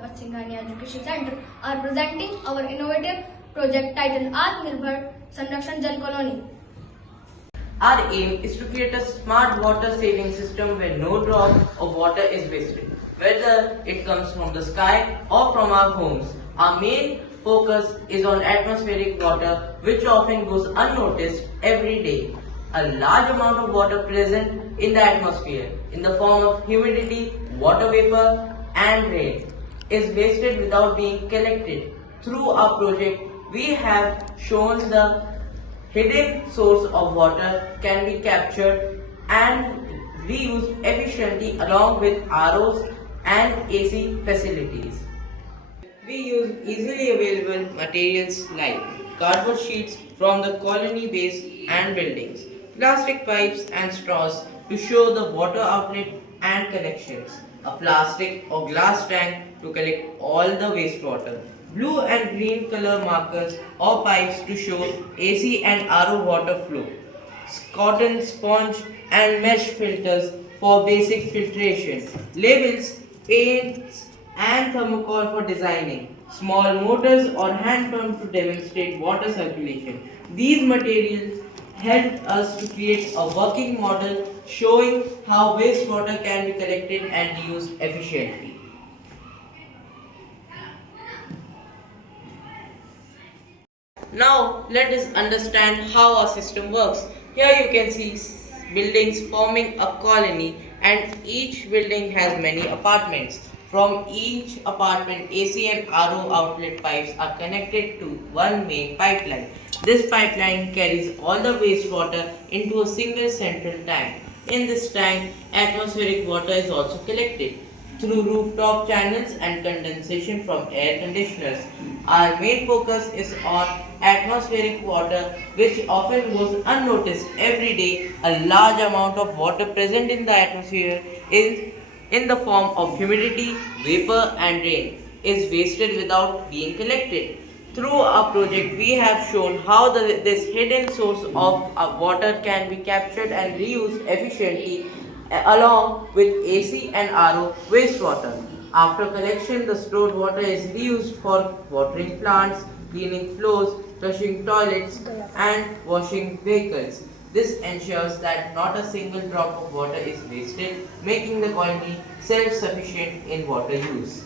Path Singhania Education Center are presenting our innovative project titled Atmanirbhar Sanrakshan Jal Colony. Our aim is to create a smart water saving system where no drop of water is wasted, whether it comes from the sky or from our homes. Our main focus is on atmospheric water, which often goes unnoticed every day. A large amount of water present in the atmosphere in the form of humidity, water vapor and rain is wasted without being collected. Through our project, we have shown the hidden source of water can be captured and reused efficiently along with ROs and AC facilities. We use easily available materials like cardboard sheets from the colony base and buildings, plastic pipes and straws to show the water outlet and connections, a plastic or glass tank to collect all the wastewater, blue and green color markers or pipes to show AC and RO water flow, cotton sponge and mesh filters for basic filtration, labels, paints and thermocol for designing, small motors or hand pump to demonstrate water circulation. These materials helped us to create a working model showing how wastewater can be collected and used efficiently. Now let us understand how our system works. Here you can see buildings forming a colony and each building has many apartments. From each apartment, AC and RO outlet pipes are connected to one main pipeline. This pipeline carries all the wastewater into a single central tank. In this tank, atmospheric water is also collected through rooftop channels and condensation from air conditioners. Our main focus is on atmospheric water, which often goes unnoticed every day. A large amount of water present in the atmosphere is in the form of humidity, vapor and rain is wasted without being collected. Through our project, we have shown how this hidden source of water can be captured and reused efficiently along with AC and RO wastewater. After collection, the stored water is reused for watering plants, cleaning floors, flushing toilets and washing vehicles. This ensures that not a single drop of water is wasted, making the colony self-sufficient in water use.